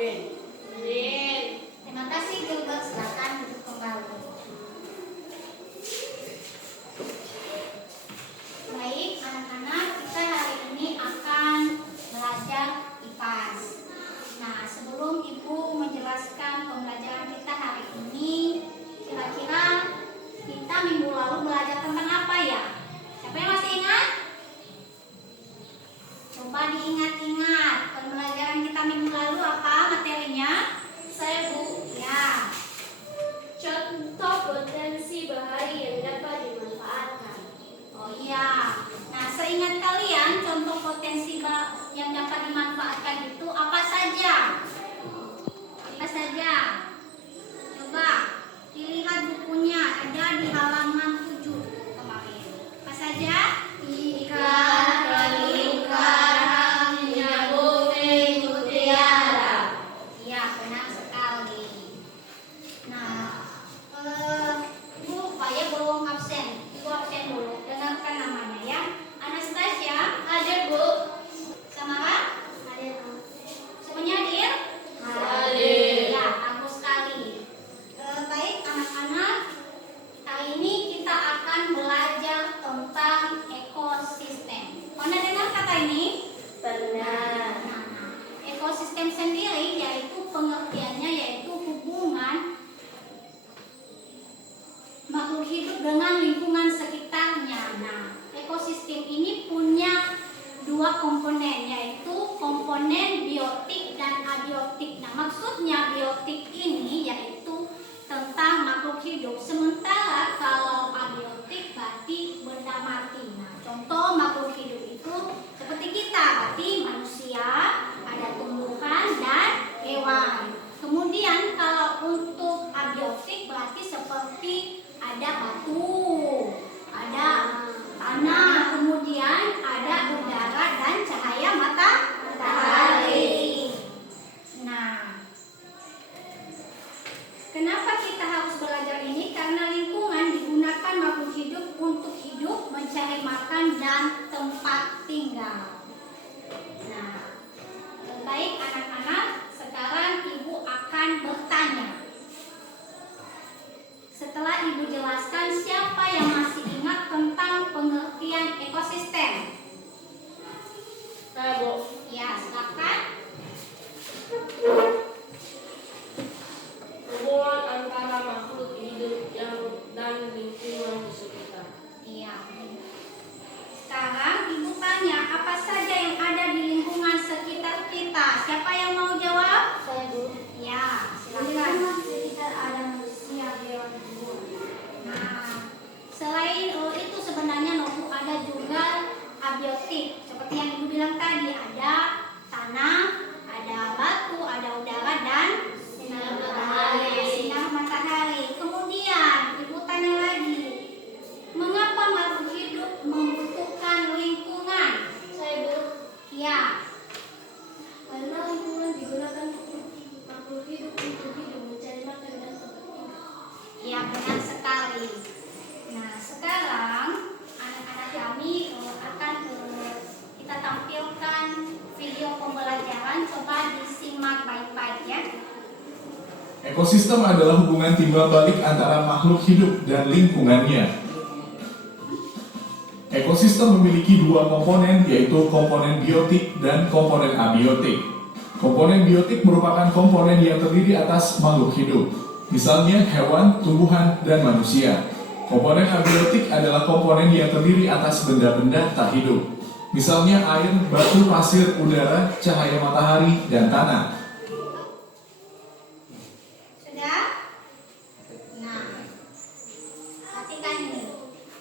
Amin. Terima kasih Gilbert, silakan duduk kembali. Baik, anak-anak, kita hari ini akan belajar IPAS. Nah, sebelum Ibu menjelaskan pembelajaran kita hari ini, kira-kira kita minggu lalu belajar tentang apa ya? Siapa yang masih ingat? Coba diingat-ingat, pembelajaran kita minggu lalu apa materinya? Saya Bu, Ya, contoh potensi bahaya yang dapat dimanfaatkan. oh iya. Nah, seingat kalian contoh potensi yang dapat dimanfaatkan itu apa saja? Apa saja? Coba dilihat bukunya, ada di halaman 7 kemarin. Apa saja? Ikan, terumbu karang, minyak kuning, mutiara. Iya, benar sekali. Nah, Ibu Faya belum absen. Ibu absen dulu. Dengarkan namanya ya. Anastasia, Ada Bu. Samara, Ada. semuanya hadir? Hadir. Ya, bagus sekali. Baik anak-anak, hari ini kita akan belajar tentang ekosistem. Pernah dengar kata ini? Benar. Nah, ekosistem sendiri yaitu pengertiannya yaitu hubungan makhluk hidup dengan lingkungan sekitarnya. Nah, ekosistem ini punya dua komponen, yaitu komponen biotik dan abiotik. Nah, maksudnya biotik ini yaitu tentang makhluk hidup, sementara kalau abiotik berarti benda mati. Nah, contoh makhluk hidup itu seperti kita, berarti manusia, ada tumbuhan dan hewan. Kemudian kalau untuk abiotik berarti seperti ada batu, ada tanah, kemudian ada udara dan cahaya matahari. Nah, kenapa kita harus belajar ini? Karena lingkungan digunakan makhluk hidup untuk hidup, mencari makan dan tempat tinggal. Nah, baik anak-anak, sekarang Ibu akan bertanya. Setelah Ibu jelaskan, siapa yang masih ingat tentang pengertian ekosistem? Saya Bu. Ya, silakan. Hubungan antara makhluk hidup dan lingkungan di sekitar. Iya. Sekarang Ibu tanya, apa saja yang ada di lingkungan sekitar kita? Siapa yang mau jawab? Saya Bu. Ya, Di silakan. lingkungan sekitar ada manusia, hewan, tumbuhan. Nah, selain itu sebenarnya Nobu ada juga abiotik. Seperti yang Ibu bilang tadi, ada tanah, ada batu, ada udara dan Sinar matahari. sinar matahari. Kemudian Ibu tanya lagi, mengapa makhluk hidup membutuhkan lingkungan? Saya Bu. Ya, Karena lingkungan digunakan makhluk hidup untuk hidup, mencari makan dan tempat tinggal. ya benar sekali. Nah, sekarang anak-anak kami akan kita tampilkan video pembelajaran. Coba disimak baik-baik ya. Ekosistem adalah hubungan timbal balik antara makhluk hidup dan lingkungannya. Ekosistem memiliki dua komponen, yaitu komponen biotik dan komponen abiotik. Komponen biotik merupakan komponen yang terdiri atas makhluk hidup, misalnya hewan, tumbuhan, dan manusia. Komponen abiotik adalah komponen yang terdiri atas benda-benda tak hidup, misalnya air, batu, pasir, udara, cahaya matahari, dan tanah. Sudah? Nah, perhatikan ini.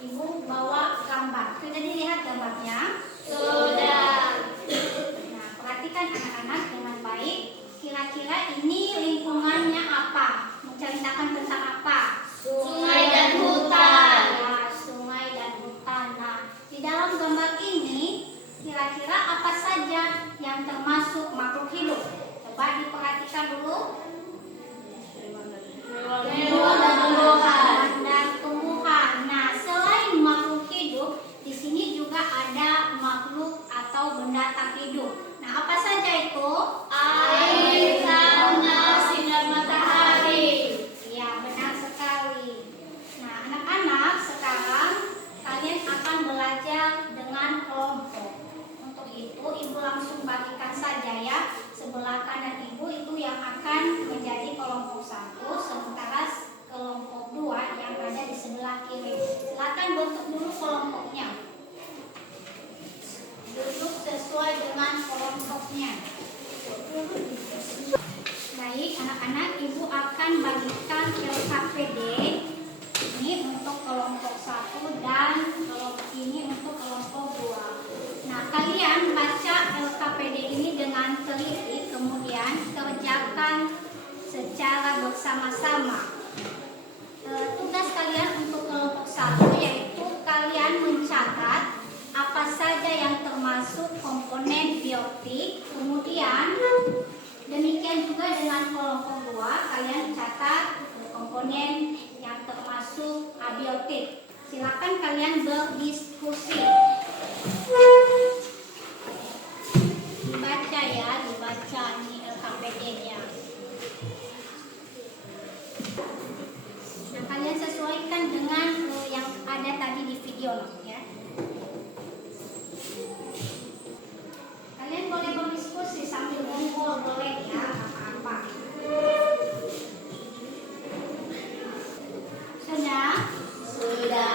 Ibu bawa gambar. Sudah dilihat gambarnya? Sudah. Nah, perhatikan anak-anak dengan baik. Kira-kira ini lingkungannya apa? Menceritakan tentang apa? Sungai dan hutan. Ya, sungai dan hutan. Nah, di dalam gambar ini kira-kira apa saja yang termasuk makhluk hidup? Coba diperhatikan dulu. Hewan dan tumbuhan. Dan tumbuhan. Nah, selain makhluk hidup, di sini juga ada makhluk atau benda tak hidup. Nah, apa saja itu? Air, anak-anak, Ibu akan bagikan LKPD ini untuk kelompok 1 dan kelompok ini untuk kelompok 2. Nah, kalian baca LKPD ini dengan teliti, kemudian kerjakan secara bersama-sama. Tugas kalian untuk kelompok 1 yaitu kalian mencatat apa saja yang termasuk komponen biotik, kemudian demikian juga dengan kelompok 2 kalian catat komponen yang termasuk abiotik. Silakan kalian berdiskusi. Dibaca ya, dibaca ini LKPD-nya. Nah, kalian sesuaikan dengan yang ada tadi di video ya. Kalian boleh berdiskusi sambil ngobrol, boleh ya, apa-apa. Sudah? Sudah.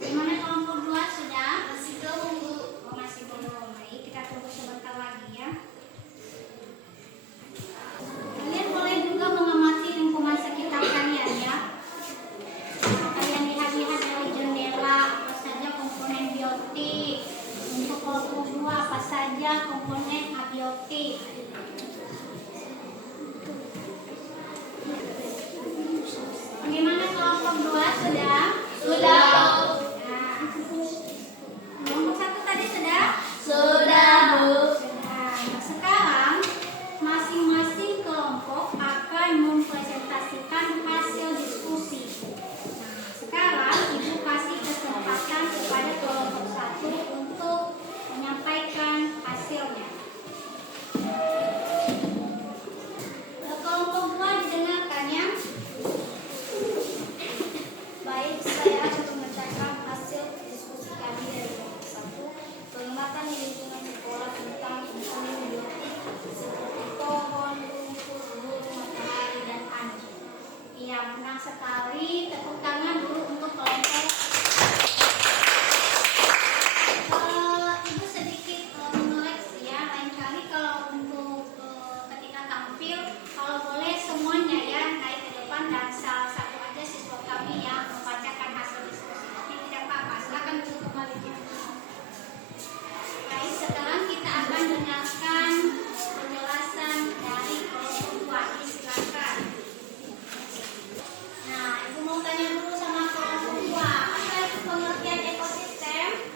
Gimana kelompok 2 sudah? Masih belum, Bu. Oh, masih belum. Baik, kita tunggu sebentar lagi ya. Kalian boleh juga mengamati lingkungan sekitar kalian ya. Kalian lihat-lihat dari jendela apa saja komponen biotik. Untuk kelompok 2 apa saja komponen abiotik. Bagaimana kelompok 2 sudah? Sudah. Nah, kelompok 1 tadi sudah? Sudah, Bu. Sudah. Nah, sekarang masing-masing kelompok akan mempresentasikan hasil diskusi. Nah, sekarang Ibu kasih kesempatan kepada kelompok 1 untuk menyampaikan hasilnya. Kelompok 2 didengarkan ya? Baik, saya akan membacakan hasil diskusi kami dari kelompok 1. Pengamatan di lingkungan sekolah tentang komponen biotik seperti pohon, rumput, burung, matahari, dan anjing. Iya, menang sekali. Tepuk tangan dulu untuk kelompok. Ibu sedikit mengoreksi ya. Lain kali kalau untuk ketika tampil, kalau boleh semuanya ya naik ke depan dan salah satu aja siswa kami yang membacakan hasil diskusi. Tapi tidak apa-apa. Silakan dulu kembali. Baik, sekarang kita akan dengarkan penjelasan dari kelompok 2. Silakan. Nah, Ibu mau tanya dulu sama kelompok 2. Apa itu pengertian ekosistem?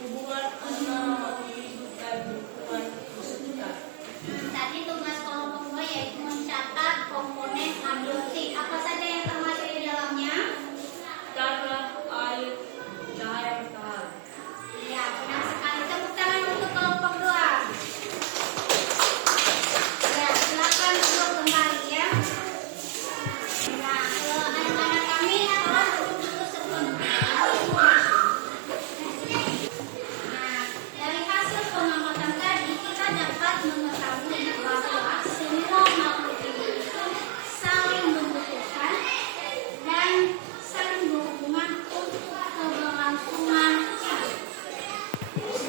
Hubungan antara hidup dan lingkungan sekitar. Tadi tugas kelompok 2 yaitu mencatat komponen abiotik. Apa saja yang termasuk di dalamnya? Tanah, air, cahaya matahari. Ya, benar sekali. Tepuk tangan untuk kelompok 2. Ya, silakan duduk kembali ya. Nah, anak-anak kami tolong duduk dulu sebentar. Nah, dari hasil pengamatan tadi kita dapat mengetahui bahwa semua makhluk hidup itu saling membutuhkan dan saling berhubungan untuk keberlangsungan hidup.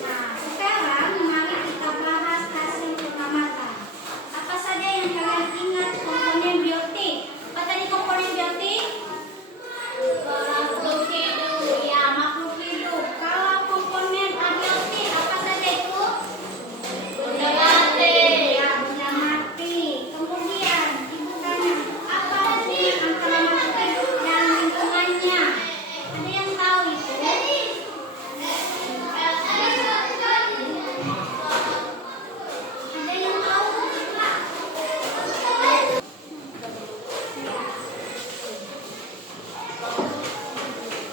Nah, sekarang mari kita bahas hasil pengamatan. Apa saja yang kalian ingat komponen biotik? Apa tadi komponen biotik? Makhluk hidup. Ya, makhluk hidup. Kalau komponen abiotik, apa saja itu? Benda mati. Ya, benda mati. Kemudian, Ibu tanya, apa hubungan antara makhluk hidup dan lingkungannya? Ada yang tahu itu? Ada yang tahu?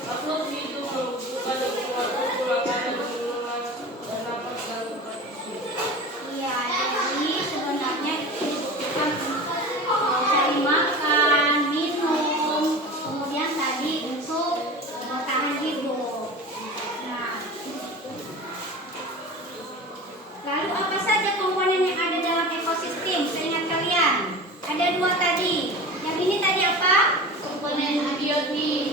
Makhluk hidup menghubungkan lingkungan untuk makanan, minuman, dan nafas dan tempat tidur. Iya, jadi sebenarnya itu dibutuhkan untuk cari makan, minum, kemudian tadi untuk bertahan hidup. Nah, lalu apa saja komponen yang ada dalam ekosistem? Seingat kalian, ada 2 tadi. Yang ini tadi apa? Komponen abiotik.